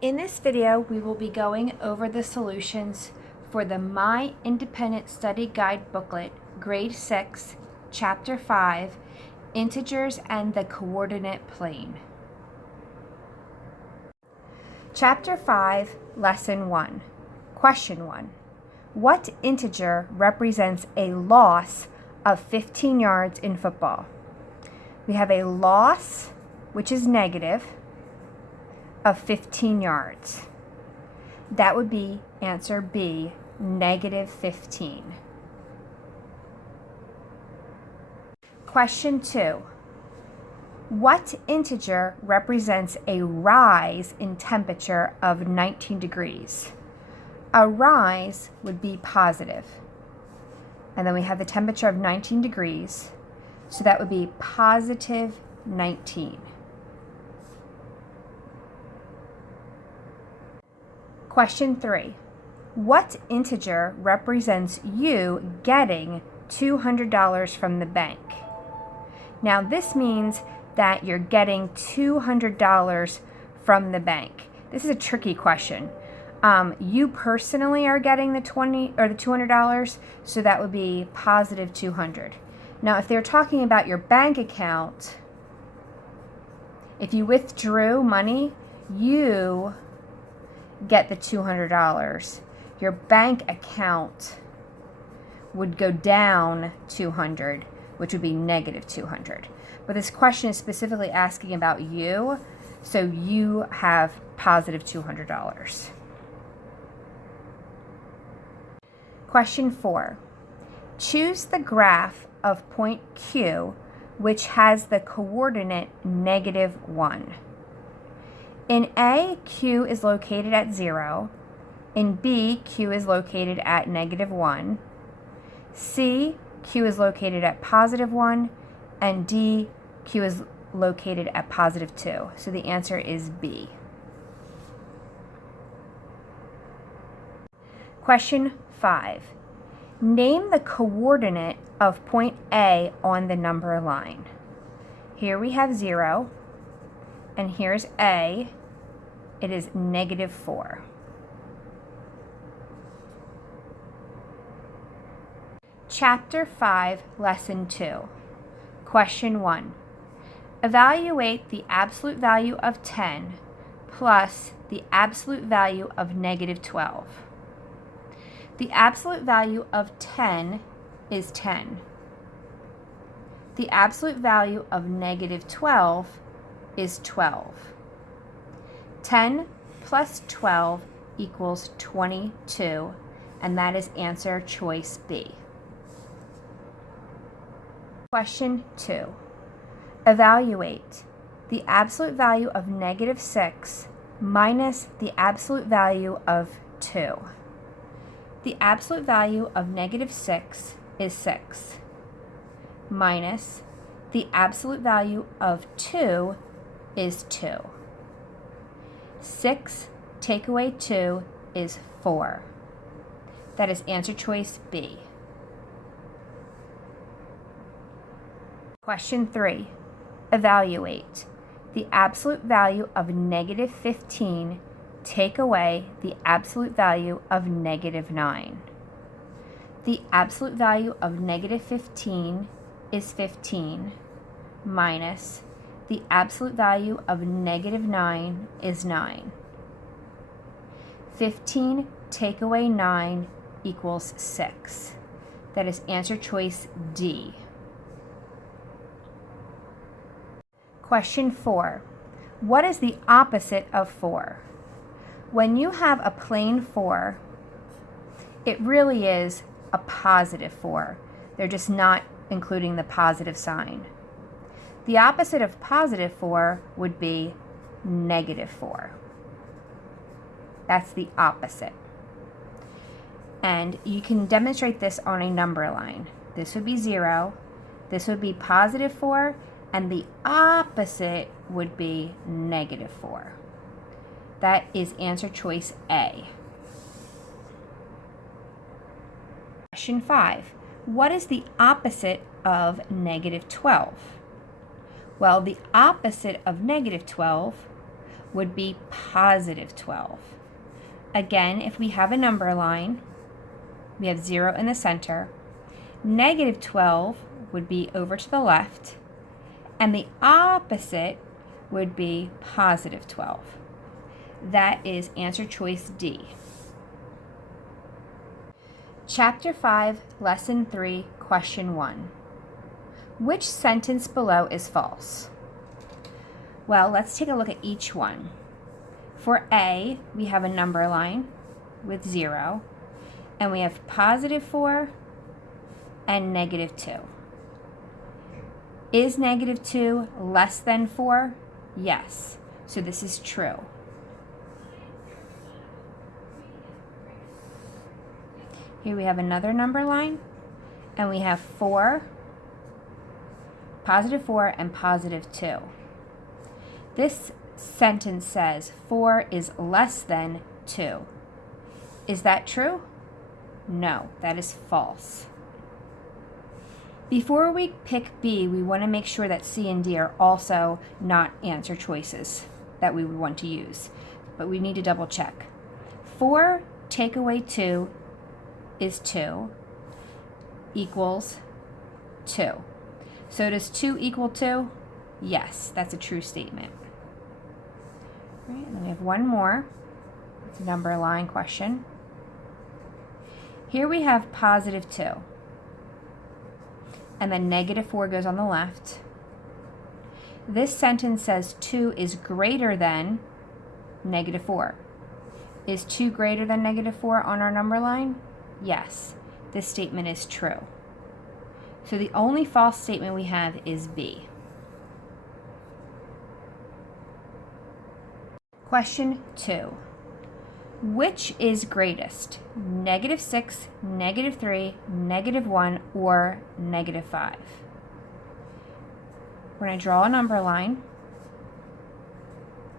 In this video, we will be going over the solutions for the My Independent Study Guide booklet, Grade 6, Chapter 5, Integers and the Coordinate Plane. Chapter 5, Lesson 1. Question 1. What integer represents a loss of 15 yards in football? We have a loss, which is negative, of 15 yards. That would be answer B, negative 15. Question 2. What integer represents a rise in temperature of 19 degrees? A rise would be positive. And then we have the temperature of 19 degrees, so that would be positive 19. Question 3. What integer represents you getting $200 from the bank? Now this means that you're getting $200 from the bank. This is a tricky question. You personally are getting the $200, so that would be positive 200. Now if they're talking about your bank account, if you withdrew money, you get the $200. Your bank account would go down 200, which would be negative 200. But this question is specifically asking about you, so you have positive $200. Question 4. Choose the graph of point Q, which has the coordinate negative 1. In A, Q is located at 0. In B, Q is located at negative 1. C, Q is located at positive 1. And D, Q is located at positive 2. So the answer is B. Question 5. Name the coordinate of point A on the number line. Here we have 0. And here's A. It is negative 4. Chapter 5, Lesson 2. Question 1. Evaluate the absolute value of 10 plus the absolute value of negative 12. The absolute value of 10 is 10. The absolute value of negative 12 is 12. 10 plus 12 equals 22, and that is answer choice B. Question 2. Evaluate the absolute value of negative 6 minus the absolute value of 2. The absolute value of negative 6 is 6, minus the absolute value of 2 is 2. 6 take away 2 is 4. That is answer choice B. Question 3. Evaluate the absolute value of negative 15 take away the absolute value of negative 9. The absolute value of negative 15 is 15, minus the absolute value of negative 9 is 9. 15 take away 9 equals 6. That is answer choice D. Question 4. What is the opposite of 4? When you have a plain 4, it really is a positive 4. They're just not including the positive sign. The opposite of positive 4 would be negative 4. That's the opposite. And you can demonstrate this on a number line. This would be 0, this would be positive 4, and the opposite would be negative 4. That is answer choice A. Question 5. What is the opposite of negative 12? Well, the opposite of negative 12 would be positive 12. Again, if we have a number line, we have 0 in the center. Negative 12 would be over to the left, and the opposite would be positive 12. That is answer choice D. Chapter 5, Lesson 3, Question 1. Which sentence below is false? Well, let's take a look at each one. For A, we have a number line with 0, and we have positive 4 and negative 2. Is negative 2 less than 4? Yes, so this is true. Here we have another number line, and we have 4, positive 4, and positive 2. This sentence says 4 is less than 2. Is that true? No, that is false. Before we pick B, we want to make sure that C and D are also not answer choices that we would want to use, but we need to double check. 4 take away 2 is 2 equals 2. So does 2 equal 2? Yes, that's a true statement. All right, and then we have one more. It's a number line question. Here we have positive 2. And then negative 4 goes on the left. This sentence says 2 is greater than negative 4. Is 2 greater than negative 4 on our number line? Yes, this statement is true. So the only false statement we have is B. Question 2. Which is greatest? Negative 6, negative 3, negative 1, or negative 5? We're going to draw a number line.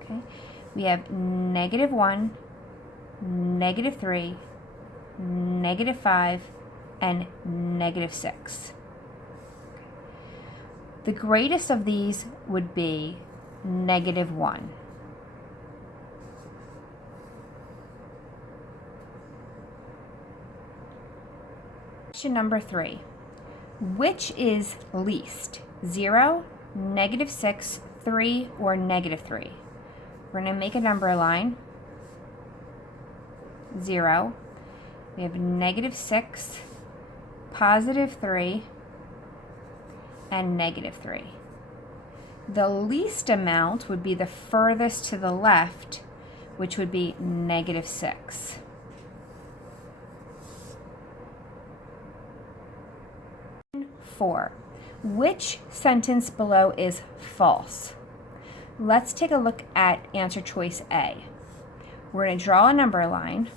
Okay. We have negative 1, negative 3, negative 5, and negative 6. The greatest of these would be negative 1. Question number 3. Which is least? 0, negative 6, 3, or negative 3? We're going to make a number line. 0. We have negative 6, positive 3, and negative 3. The least amount would be the furthest to the left, which would be negative 6. Four. Which sentence below is false? Let's take a look at answer choice A. We're going to draw a number line.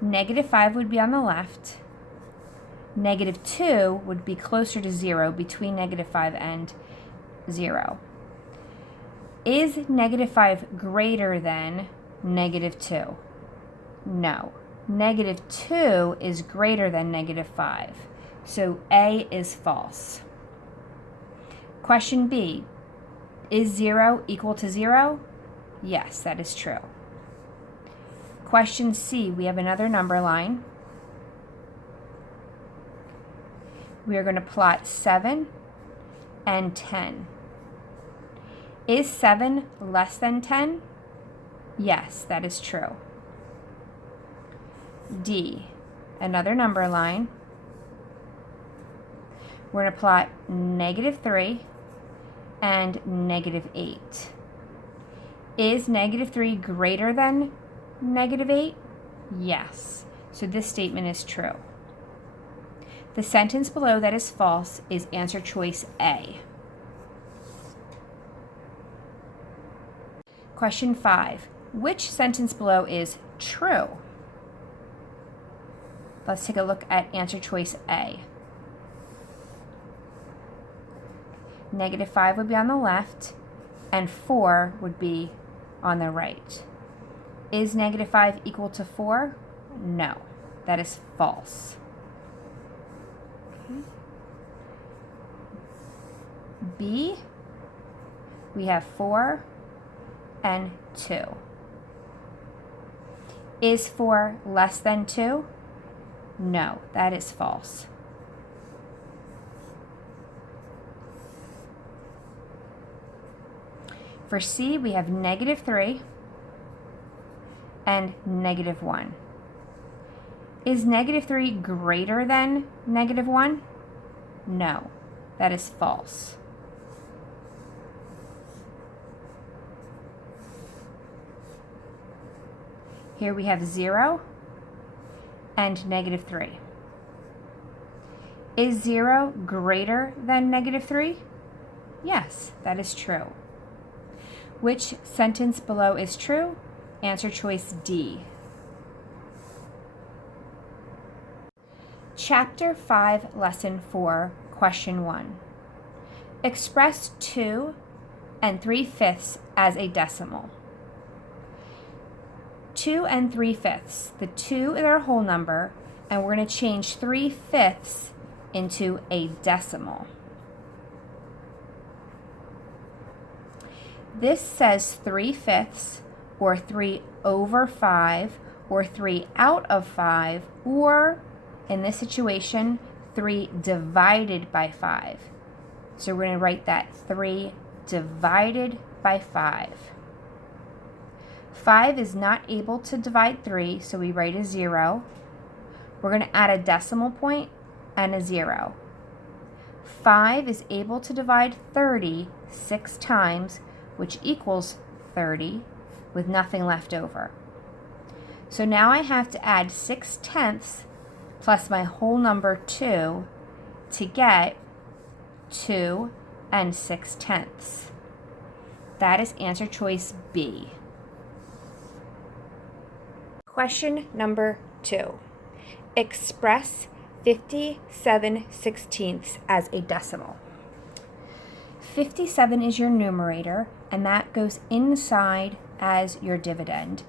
Negative 5 would be on the left. Negative 2 would be closer to 0, between negative 5 and 0. Is negative 5 greater than negative 2? No. Negative 2 is greater than negative 5. So A is false. Question B. Is 0 equal to 0? Yes, that is true. Question C. We have another number line. We are going to plot 7 and 10. Is 7 less than 10? Yes, that is true. D, another number line. We're going to plot negative 3 and negative 8. Is negative 3 greater than negative 8? Yes. So this statement is true. The sentence below that is false is answer choice A. Question 5. Which sentence below is true? Let's take a look at answer choice A. Negative 5 would be on the left, and 4 would be on the right. Is negative 5 equal to 4? No, that is false. B, We have 4 and 2. Is 4 less than 2? No, that is false. For C, we have -3 and -1. Is -3 greater than -1? No, that is false. Here we have 0 and -3. Is 0 greater than -3? Yes, that is true. Which sentence below is true? Answer choice D. Chapter 5, Lesson 4, Question 1. Express 2 and 3/5 as a decimal. 2 and 3/5. The 2 is our whole number, and we're going to change 3/5 into a decimal. This says 3/5, or 3/5, or 3 out of 5, or in this situation, 3 divided by 5. So we're going to write that 3 divided by 5. 5 is not able to divide 3, so we write a 0. We're going to add a decimal point and a 0. 5 is able to divide 30 6 times, which equals 30, with nothing left over. So now I have to add 6/10 plus my whole number 2 to get 2 and 6/10. That is answer choice B. Question number 2. Express 57/16 as a decimal. 57 is your numerator, and that goes inside as your dividend.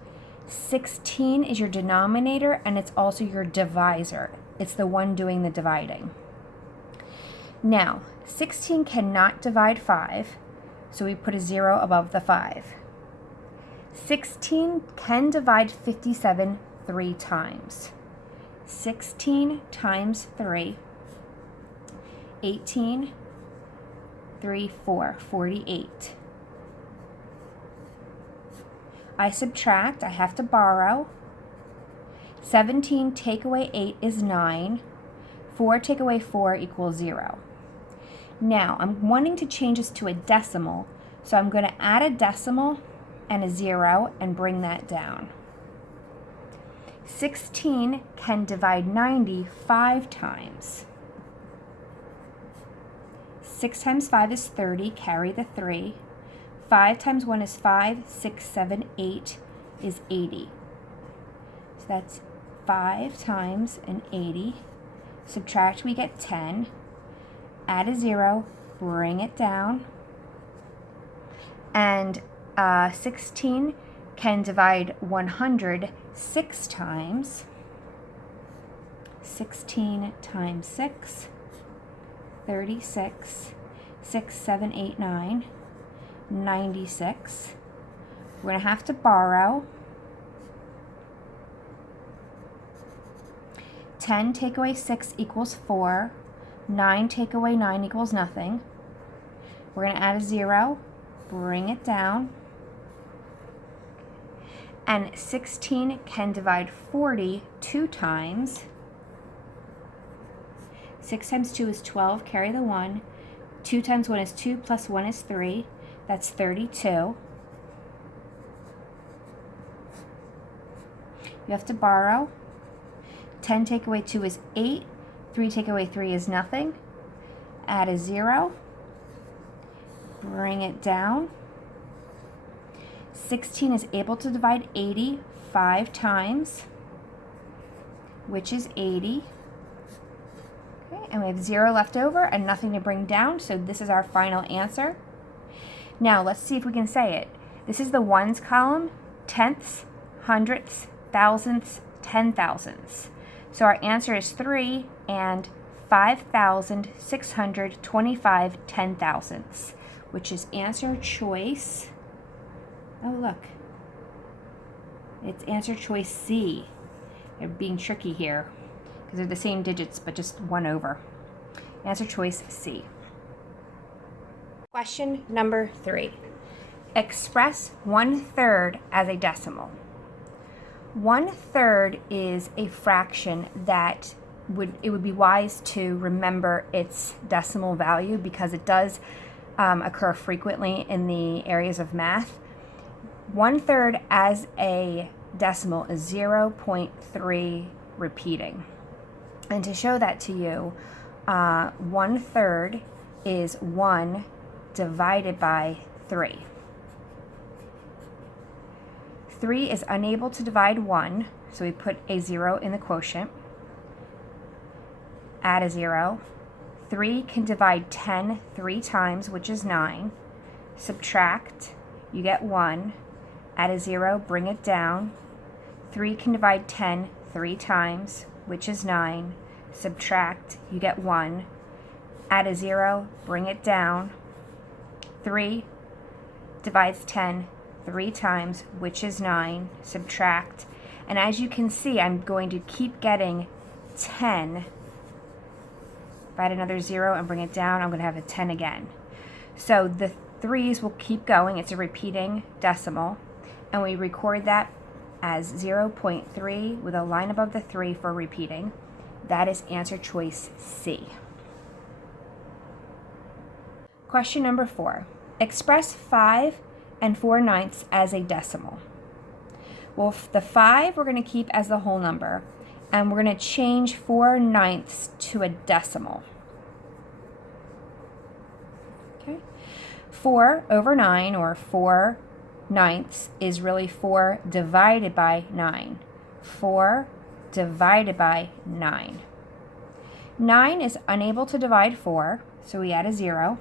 16 is your denominator, and it's also your divisor. It's the one doing the dividing. Now, 16 cannot divide 5, so we put a 0 above the 5. 16 can divide 57 3 times. 16 times 3, 18, 3, 4, 48. I subtract, I have to borrow. 17 take away 8 is 9. 4 take away 4 equals 0. Now, I'm wanting to change this to a decimal, so I'm going to add a decimal and a 0 and bring that down. 16 can divide 90 5 times. 6 times 5 is 30, carry the 3. 5 times 1 is 5, 6, 7, 8 is 80. So that's 5 times an 80. Subtract, we get 10. Add a 0, bring it down. And 16 can divide 100 6 times. 16 times 6, 36, 6, 7, 8, 9, 96. We're going to have to borrow. 10 take away 6 equals 4. 9 take away 9 equals nothing. We're going to add a 0, bring it down. And 16 can divide 40 2 times. 6 times 2 is 12, carry the 1. 2 times 1 is 2, plus 1 is 3. That's 32. You have to borrow. 10 take away 2 is 8. 3 take away 3 is nothing. Add a 0. Bring it down. 16 is able to divide 80 5 times, which is 80. Okay, and we have 0 left over and nothing to bring down, so this is our final answer. Now let's see if we can say it. This is the ones column, tenths, hundredths, thousandths, 10,000ths. So our answer is 3 and 5,625 10,000ths. which is answer choice. Oh, look. It's answer choice C. They're being tricky here because they're the same digits, but just one over. Answer choice C. Question number 3. Express 1/3 as a decimal. 1/3 is a fraction that it would be wise to remember its decimal value because it does occur frequently in the areas of math. 1/3 as a decimal is 0.3 repeating. And to show that to you, 1/3 is 1 divided by 3. 3 is unable to divide 1, so we put a 0 in the quotient. Add a 0. 3 can divide 10 3 times, which is 9. Subtract, you get 1. Add a 0, bring it down. 3 can divide 10 3 times, which is 9. Subtract, you get 1. Add a 0, bring it down. 3 divides 10 3 times, which is 9. Subtract. And as you can see, I'm going to keep getting 10. If I add another 0 and bring it down, I'm going to have a 10 again. So the 3's will keep going. It's a repeating decimal. And we record that as 0.3 with a line above the 3 for repeating. That is answer choice C. Question number 4. Express 5 and 4/9 as a decimal. Well, the 5 we're going to keep as the whole number, and we're going to change 4/9 to a decimal. Okay. 4 over 9, or 4/9, is really 4 divided by 9. 4 divided by 9. 9 is unable to divide 4, so we add a 0.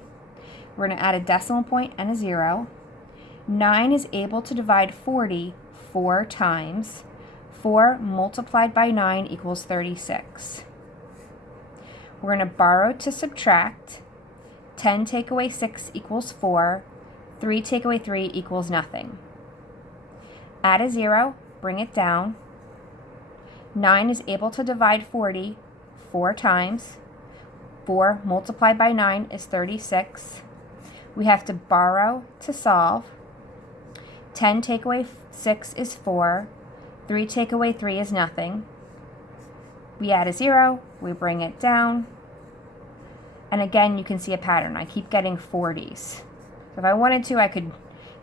We're going to add a decimal point and a 0. 9 is able to divide 40 4 times. 4 multiplied by 9 equals 36. We're going to borrow to subtract. 10 take away 6 equals 4. 3 take away 3 equals nothing. Add a 0, bring it down. 9 is able to divide 40 4 times. 4 multiplied by 9 is 36. We have to borrow to solve. 10 take away 6 is 4. 3 take away 3 is nothing. We add a 0, we bring it down. And again, you can see a pattern. I keep getting 40s. So if I wanted to, I could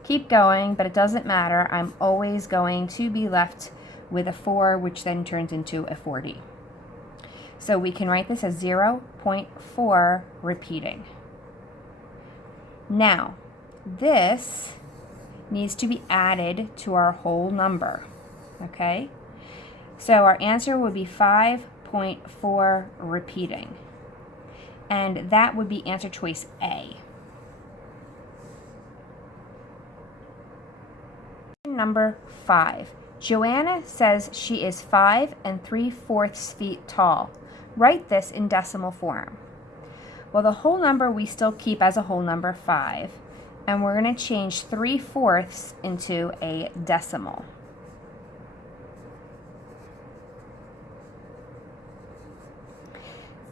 keep going, but it doesn't matter. I'm always going to be left with a 4, which then turns into a 40. So we can write this as 0.4 repeating. Now, this needs to be added to our whole number, okay? So our answer would be 5.4 repeating, and that would be answer choice A. Number 5. Joanna says she is 5 3/4 feet tall. Write this in decimal form. Well, the whole number we still keep as a whole number, 5, and we're going to change 3/4 into a decimal.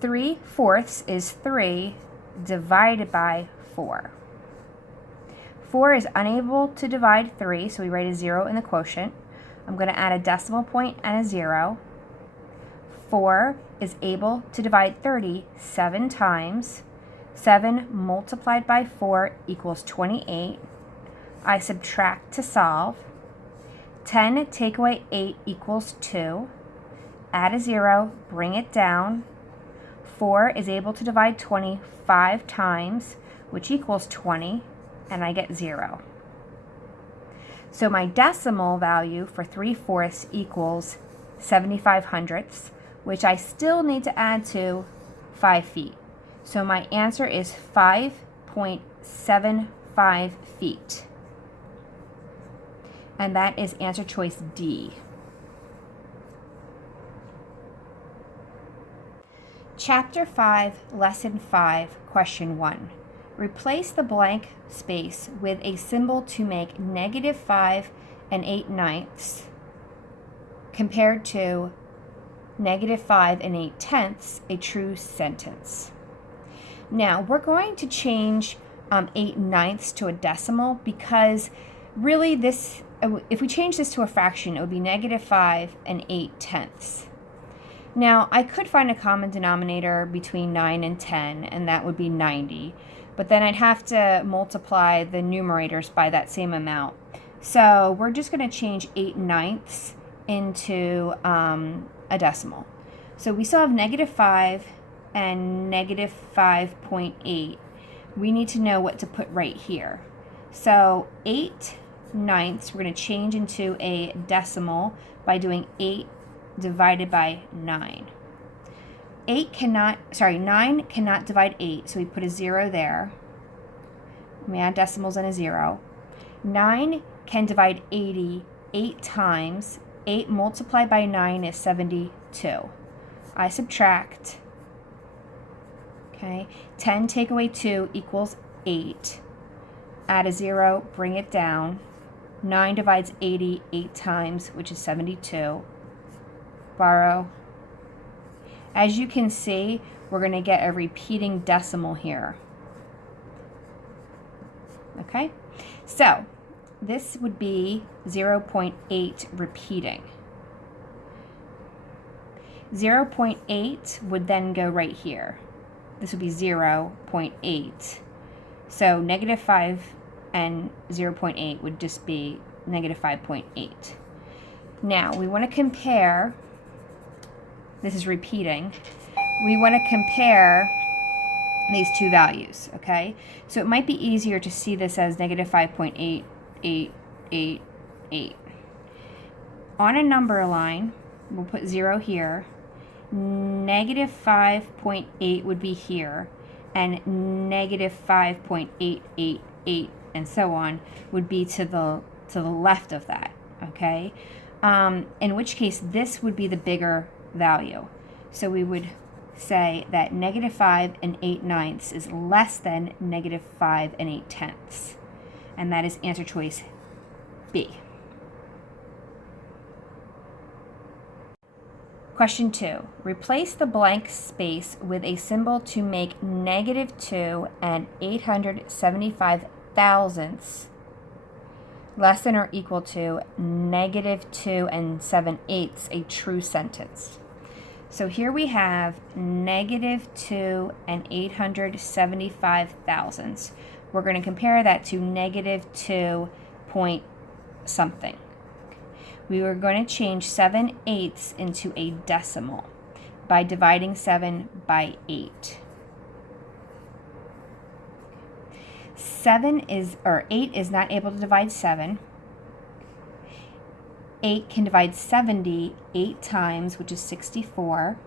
Three-fourths is 3 divided by 4. 4 is unable to divide 3, so we write a 0 in the quotient. I'm going to add a decimal point and a 0. 4 is able to divide 30 7 times. 7 multiplied by 4 equals 28. I subtract to solve. 10 take away 8 equals 2. Add a 0, bring it down. 4 is able to divide 20 5 times, which equals 20, and I get 0. So my decimal value for 3/4 equals 75 hundredths, which I still need to add to 5 feet. So my answer is 5.75 feet. And that is answer choice D. Chapter 5, Lesson 5, Question 1. Replace the blank space with a symbol to make -5 and 8/9 compared to -5 and 8/10 a true sentence. Now, we're going to change 8/9 to a decimal because really this, if we change this to a fraction, it would be -5 and 8/10. Now, I could find a common denominator between 9 and 10, and that would be 90. But then I'd have to multiply the numerators by that same amount. So we're just going to change 8/9 into a decimal. So we still have -5 and -5.8. We need to know what to put right here. So 8/9 we're going to change into a decimal by doing 8 divided by 9. 9 cannot divide 8, so we put a 0 there. We add decimals and a 0. 9 can divide 80 8 times. 8 multiplied by 9 is 72. I subtract. Okay, 10 take away 2 equals 8. Add a 0, bring it down. 9 divides 80 8 times, which is 72. Borrow. As you can see, we're going to get a repeating decimal here. Okay, so this would be 0.8 repeating. 0.8 would then go right here. This would be 0.8. So -5 and 0.8 would just be -5.8. Now we want to compare. This is repeating. We want to compare these two values, okay? So it might be easier to see this as -5.8888. On a number line, we'll put 0 here. -5.8 would be here, and -5.888 and so on would be to the left of that, okay? In which case this would be the bigger value. So we would say that -5 and 8/9 is less than -5 and 8/10. And that is answer choice B. Question 2. Replace the blank space with a symbol to make -2 and 875 thousandths less than or equal to -2 and 7/8 a true sentence. So here we have -2 and 875 thousandths. We're going to compare that to -2 point something. We were going to change 7/8 into a decimal by dividing 7 by 8. 8 is not able to divide 7. 8 can divide 70 8 times, which is 64.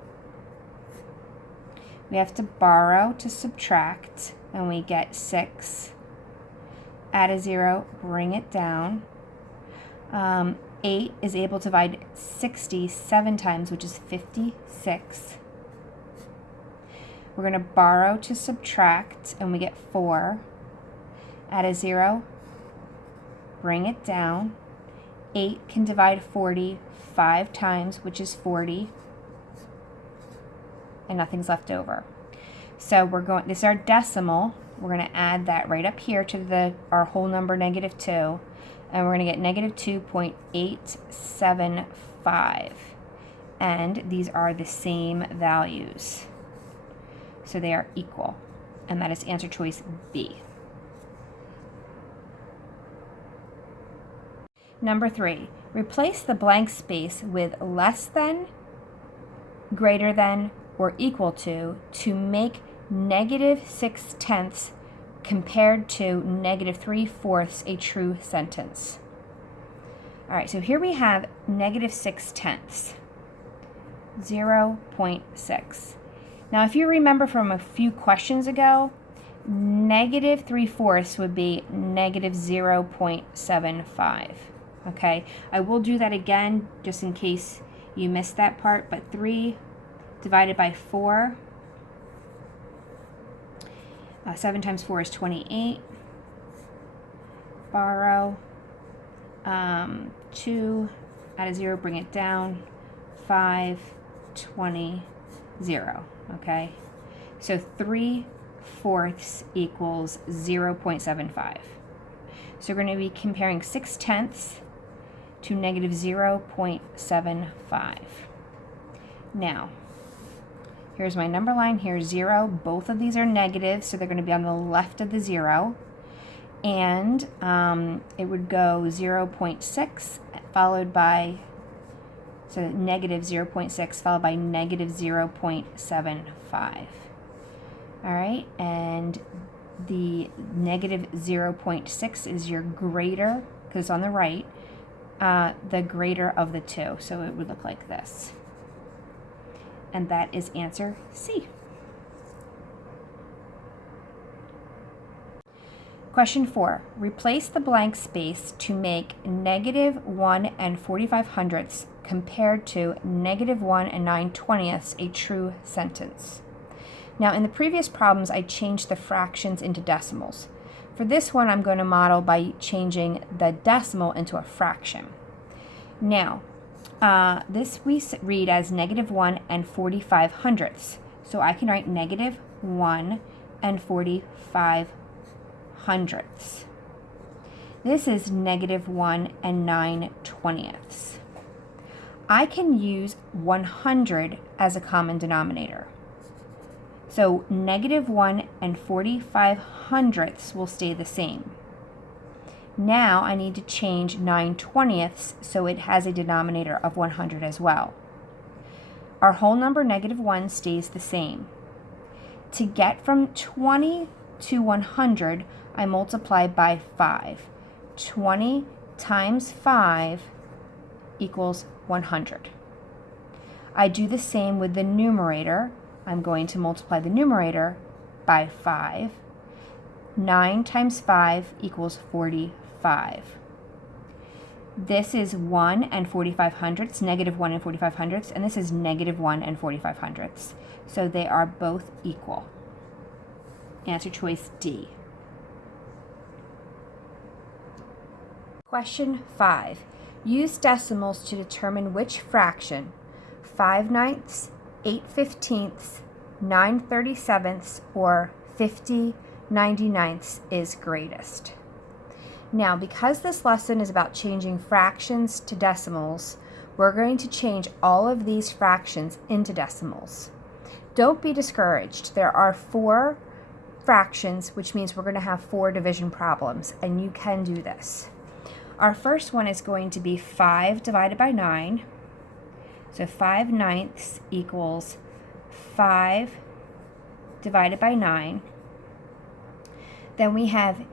We have to borrow to subtract, and we get 6. Add a 0, bring it down. 8 is able to divide 60 7 times, which is 56. We're going to borrow to subtract, and we get 4. Add a 0, bring it down. 8 can divide 40 5 times, which is 40. And nothing's left over. So this is our decimal. We're going to add that right up here to our whole number -2. And we're going to get -2.875. And these are the same values. So they are equal. And that is answer choice B. Number 3, replace the blank space with less than, greater than, or equal to make -6/10 compared to -3/4 a true sentence. All right, so here we have -6/10, 0.6. Now, if you remember from a few questions ago, -3/4 would be -0.75. Okay, I will do that again just in case you missed that part, but 3 divided by 4 7 times 4 is 28. Borrow. 2, add a 0, bring it down. 5, 20, 0. Okay? So 3/4 equals 0.75. So we're going to be comparing 6/10 to negative 0.75. Now, here's my number line, here's 0. Both of these are negative, so they're going to be on the left of the 0. And it would go 0.6 followed by, so negative 0.6 followed by negative 0.75. All right, and the negative 0.6 is your greater, because it's on the right, the greater of the two. So it would look like this. And that is answer C. Question 4. Replace the blank space to make negative 1 45/100 compared to negative 1 9/20 a true sentence. Now, in the previous problems, I changed the fractions into decimals. For this one, I'm going to model by changing the decimal into a fraction. Now, this we read as negative 1 45/100. So I can write negative 1 45/100. This is negative 1 9/20. I can use 100 as a common denominator. So negative 1 45/100 will stay the same. Now I need to change 9/20 so it has a denominator of 100 as well. Our whole number negative 1 stays the same. To get from 20 to 100, I multiply by 5. 20 times 5 equals 100. I do the same with the numerator. I'm going to multiply the numerator by 5. 9 times 5 equals 45. This is 1 45/100, negative 1 45/100, and this is negative 1 45/100. So they are both equal. Answer choice D. Question 5. Use decimals to determine which fraction, 5/9, 8/15, 9/37, or 50/99 is greatest. Now, because this lesson is about changing fractions to decimals, we're going to change all of these fractions into decimals. Don't be discouraged. There are 4 fractions, which means we're going to have 4 division problems, and you can do this. Our first one is going to be 5 divided by 9. So 5/9 equals 5 divided by 9. Then we have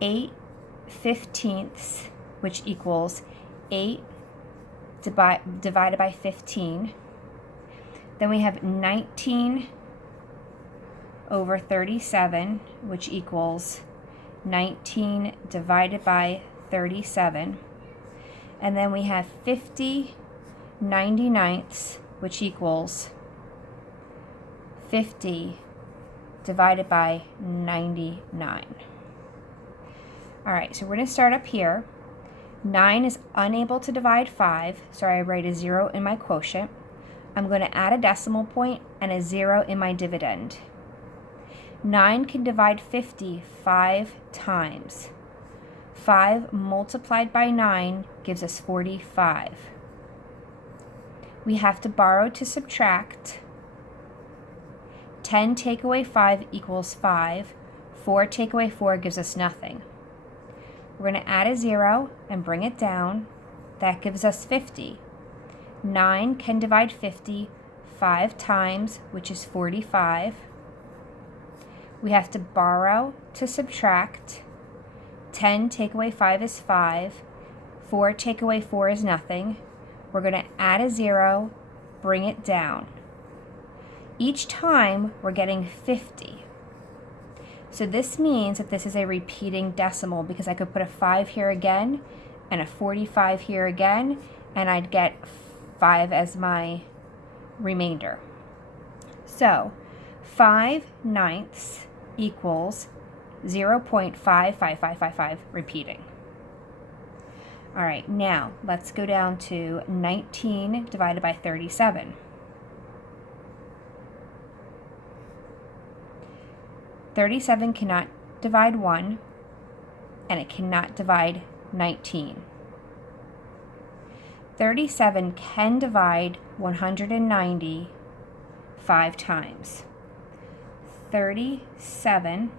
8/15, which equals 8 divided by 15. Then we have 19 over 37, which equals 19 divided by 37. And then we have 50/99, which equals 50 divided by 99. All right, so we're going to start up here. 9 is unable to divide 5, so I write a 0 in my quotient. I'm going to add a decimal point and a 0 in my dividend. 9 can divide 50 5 times. 5 multiplied by 9 gives us 45. We have to borrow to subtract. 10 take away 5 equals 5. 4 take away 4 gives us nothing. We're going to add a 0 and bring it down. That gives us 50. 9 can divide 50 5 times, which is 45. We have to borrow to subtract. 10 take away 5 is 5. 4 take away 4 is nothing. We're going to add a 0, bring it down. Each time we're getting 50. So this means that this is a repeating decimal, because I could put a 5 here again and a 45 here again, and I'd get 5 as my remainder. So 5/9 equals 0.55555, repeating. All right, now let's go down to 19 divided by 37. 37 cannot divide 1, and it cannot divide 19. 37 can divide 190 5 times. 37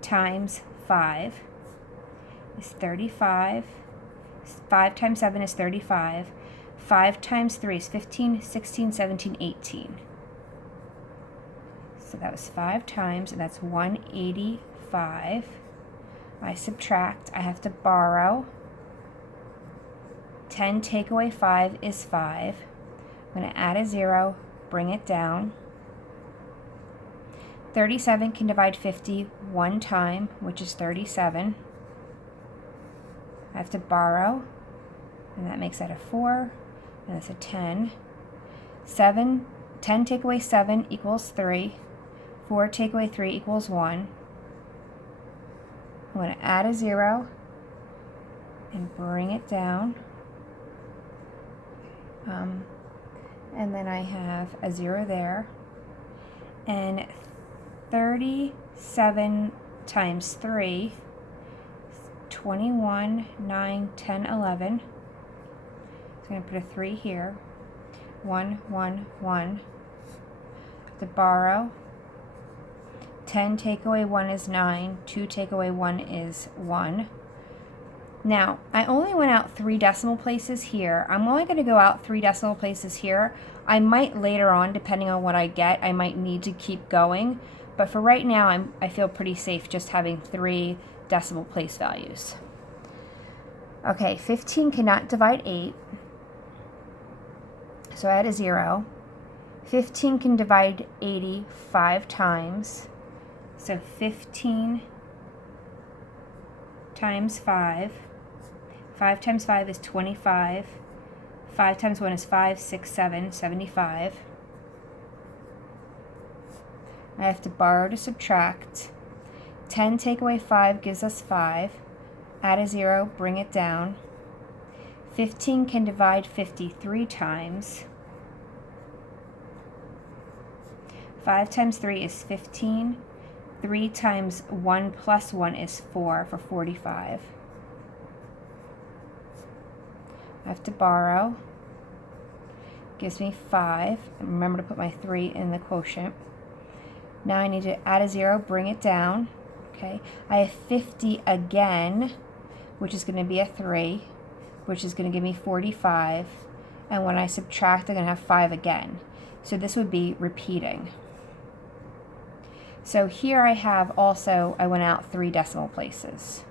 times 5 is 35. 5 times 7 is 35. 5 times 3 is 15, 16, 17, 18. So that was 5 times, and that's 185. I subtract. I have to borrow. 10 take away 5 is 5. I'm going to add a 0, bring it down. 37 can divide 50 one time, which is 37. I have to borrow, and that makes that a 4, and that's a 10. 10 take away 7 equals 3. 4 take away 3 equals 1. I'm going to add a 0 and bring it down. And then I have a 0 there. And 37 times 3, 21, 9, 10, 11. So I'm going to put a 3 here. 1, 1, 1. To borrow. 10 take away 1 is 9. 2 take away 1 is 1. Now, I only went out 3 decimal places here. I'm only going to go out 3 decimal places here. I might later on, depending on what I get, I might need to keep going. But for right now, I feel pretty safe just having 3 decimal place values. Okay, 15 cannot divide 8. So I add a 0. 15 can divide 80 5 times. So 15 times 5. 5 times 5 is 25. 5 times 1 is 5, 6, 7, 75. I have to borrow to subtract. 10 take away 5 gives us 5. Add a 0, bring it down. 15 can divide 50 3 times. 5 times 3 is 15. 3 times 1 plus 1 is 4 for 45. I have to borrow. Gives me 5. And remember to put my 3 in the quotient. Now I need to add a 0, bring it down. Okay, I have 50 again, which is going to be a 3, which is going to give me 45. And when I subtract, I'm going to have 5 again. So this would be repeating. So here I have also, I went out 3 decimal places.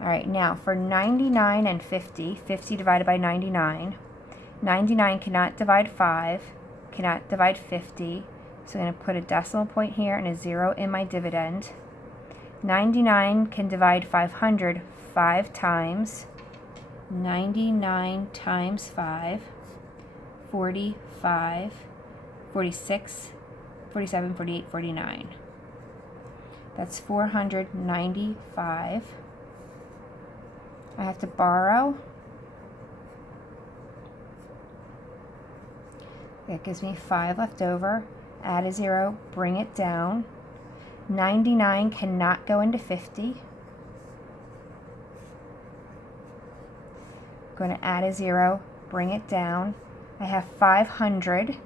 All right, now for 99 and 50, 50 divided by 99. 99 cannot divide 5, cannot divide 50. So I'm going to put a decimal point here and a 0 in my dividend. 99 can divide 500 5 times. 99 times 5, 45, 46, 47, 48, 49. That's 495. I have to borrow. That gives me 5 left over. Add a 0, bring it down. 99 cannot go into 50. I'm going to add a 0, bring it down. I have 500.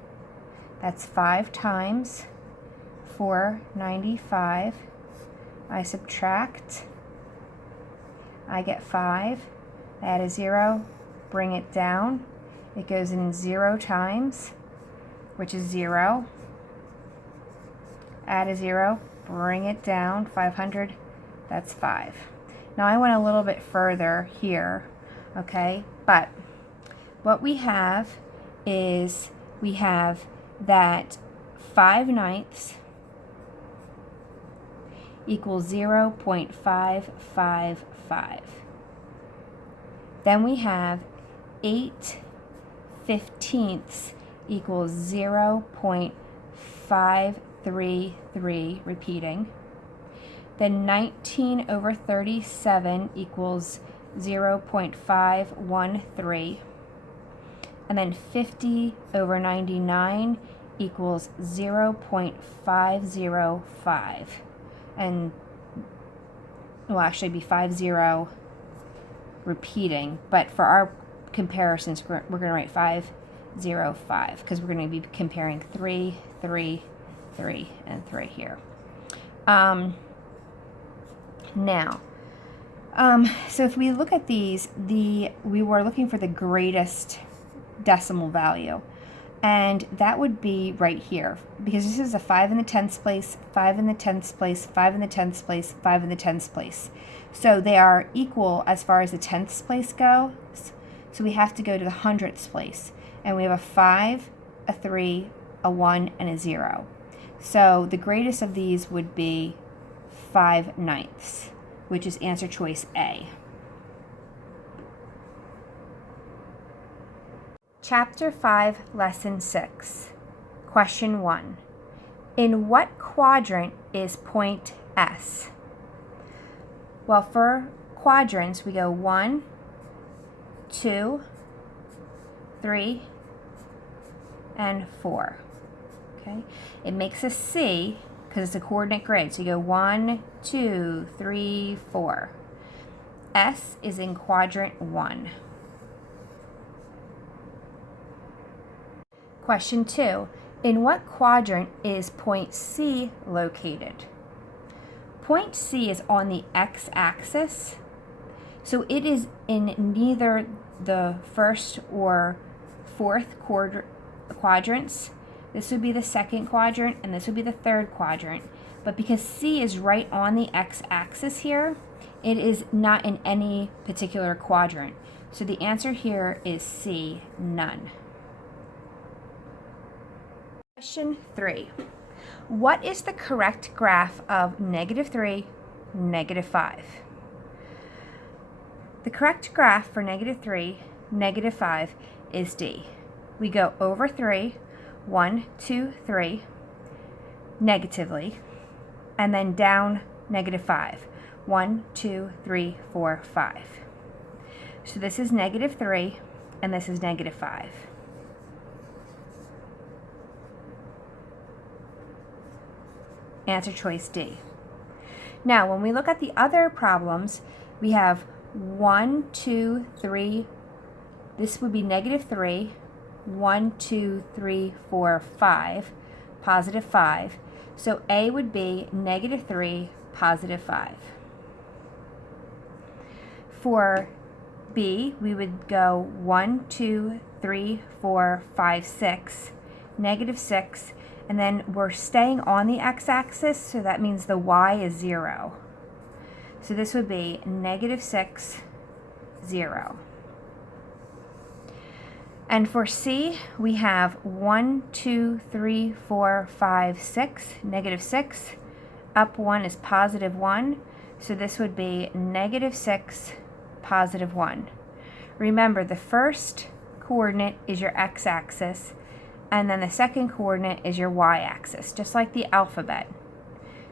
That's 5 times 495. I subtract. I get 5. Add a 0, bring it down. It goes in 0 times, which is 0. Add a 0, bring it down. 500, that's 5. Now I went a little bit further here, okay? But what we have is we have that 5/9 equals 0.555. Then we have 8/15 equals 0.533. 3, 3 repeating. Then 19 over 37 equals 0.513. And then 50 over 99 equals 0.505. And it will actually be 50 repeating, but for our comparisons, we're going to write 505 because we're going to be comparing 3, 3, 3, and 3 here. So if we look at these, we were looking for the greatest decimal value, and that would be right here, because this is a 5 in the tens place, 5 in the tens place, 5 in the tens place, 5 in the tens place. So they are equal as far as the tenths place goes, so we have to go to the hundredths place, and we have a 5, a 3, a 1, and a 0. So the greatest of these would be 5/9, which is answer choice A. Chapter 5, Lesson 6. Question 1. In what quadrant is point S? Well, for quadrants, we go 1, 2, 3, and 4. Okay? It makes a C because it's a coordinate grid. So you go 1, 2, 3, 4. S is in quadrant 1. Question 2. In what quadrant is point C located? Point C is on the x-axis, so it is in neither the first or fourth quadrants. This would be the second quadrant, and this would be the third quadrant. But because C is right on the x-axis here, it is not in any particular quadrant. So the answer here is C, none. Question 3. What is the correct graph of -3, -5? The correct graph for -3, -5 is D. We go over 3, 1, 2, 3, negatively, and then down -5, 1, 2, 3, 4, 5. So this is -3, and this is -5. Answer choice D. Now, when we look at the other problems, we have 1, 2, 3. This would be -3, 1, 2, 3, 4, 5, +5. So A would be -3, +5. For B, we would go 1, 2, 3, 4, 5, 6, -6. And then we're staying on the x-axis, so that means the y is 0. So this would be -6, 0. And for C, we have 1, 2, 3, 4, 5, 6, -6. Up 1 is +1, so this would be -6, +1. Remember, the first coordinate is your x-axis, and then the second coordinate is your y-axis, just like the alphabet.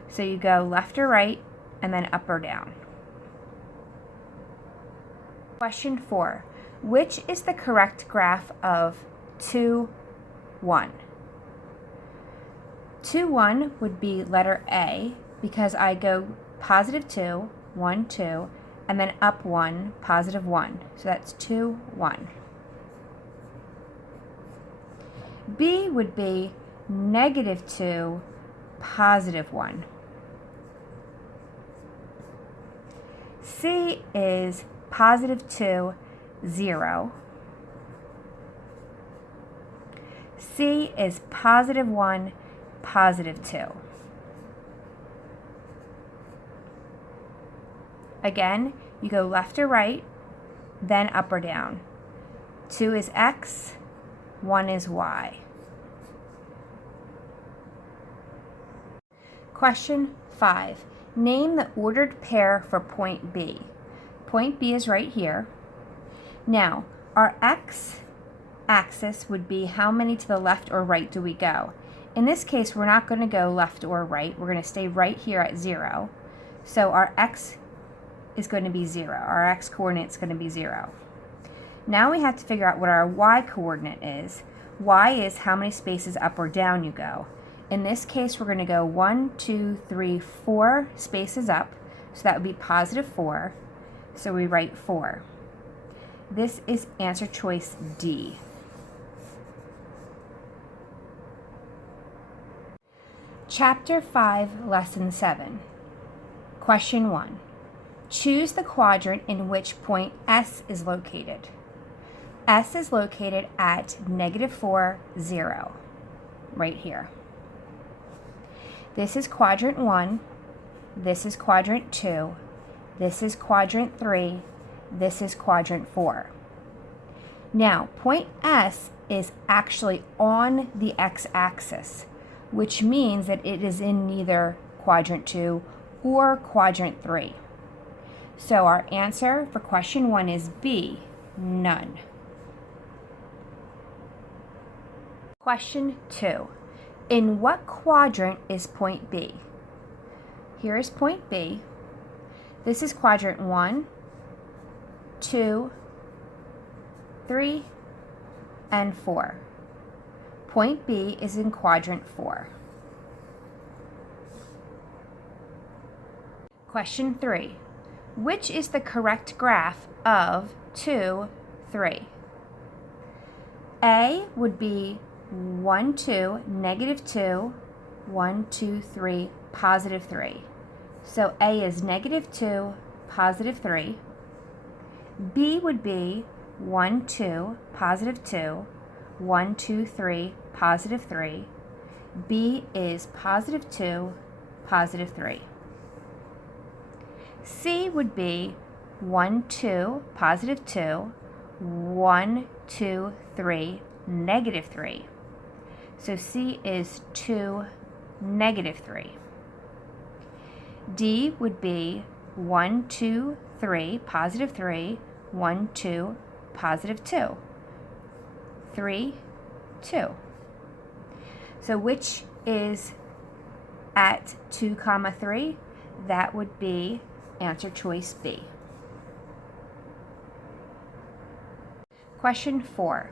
So you go left or right, and then up or down. Question 4. Which is the correct graph of 2, 1? 2, 1 would be letter A, because I go +2, 1, 2, and then up 1, +1. So that's 2, 1. B would be -2, +1. C is +2, 0. C is +1, +2. Again, you go left or right, then up or down. 2 is X, 1 is Y. Question 5. Name the ordered pair for point B. Point B is right here. Now, our x-axis would be how many to the left or right do we go. In this case, we're not going to go left or right. We're going to stay right here at 0. So our x is going to be 0. Our x coordinate is going to be 0. Now we have to figure out what our y coordinate is. Y is how many spaces up or down you go. In this case, we're going to go 1, 2, 3, 4 spaces up. So that would be positive 4. So we write 4. This is answer choice D. Chapter 5, Lesson 7. Question 1. Choose the quadrant in which point S is located. S is located at -4, 0, right here. This is quadrant 1, this is quadrant 2, this is quadrant 3, this is quadrant 4. Now, point S is actually on the x-axis, which means that it is in neither quadrant 2 or quadrant 3. So our answer for question 1 is B, none. Question 2. In what quadrant is point B? Here is point B. This is quadrant 1, 2, 3, and 4. Point B is in quadrant 4. Question 3. Which is the correct graph of 2, 3? A would be 1, 2, -2, 1, 2, 3, +3. So A is -2, +3. B would be 1, 2, +2, 1, 2, 3, +3. B is +2, +3. C would be 1, 2, +2, 1, 2, 3, -3. So C is 2, -3. D would be 1, 2, 3, +3, 1, 2, +2. 3, 2. So which is at 2, 3? That would be answer choice B. Question 4.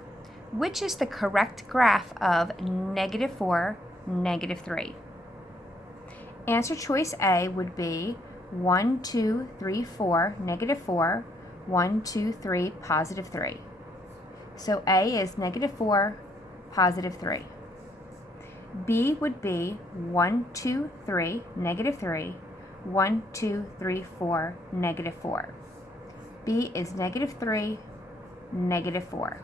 Which is the correct graph of -4, -3? Answer choice A would be 1, 2, 3, 4, -4, 1, 2, 3, +3. So A is -4, +3. B would be 1, 2, 3, -3, 1, 2, 3, 4, -4. B is -3, -4.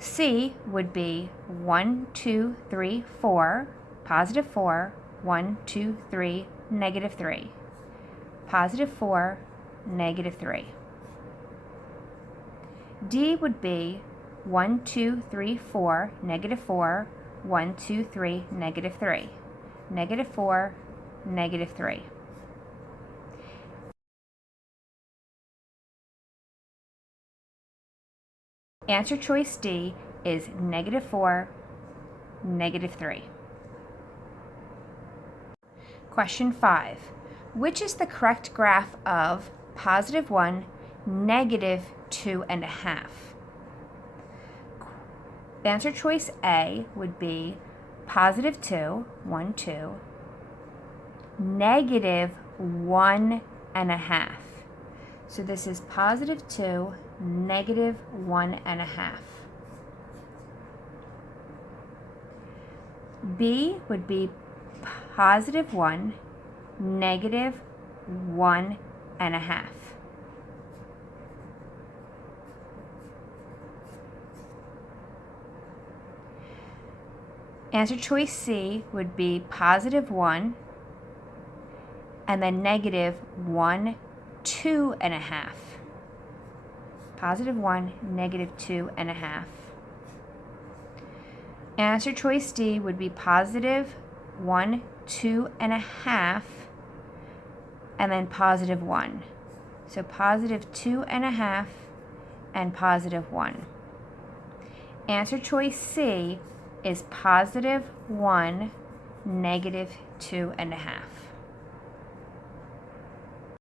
C would be 1, 2, 3, 4, +4, 1, 2, 3, -3. +4, -3. D would be 1, 2, 3, 4, -4, 1, 2, 3, -3. -4, -3. Answer choice D is -4, -3. Question 5. Which is the correct graph of +1, -2.5? Answer choice A would be +2, 1, 2, -1.5. So this is +2, -1.5. B would be +1, -1.5. Answer choice C would be +1 and then -1, 2.5. +1, -2.5. Answer choice D would be +1, 2.5, and then +1. So +2.5 and +1. Answer choice C is positive 1, negative 2.5.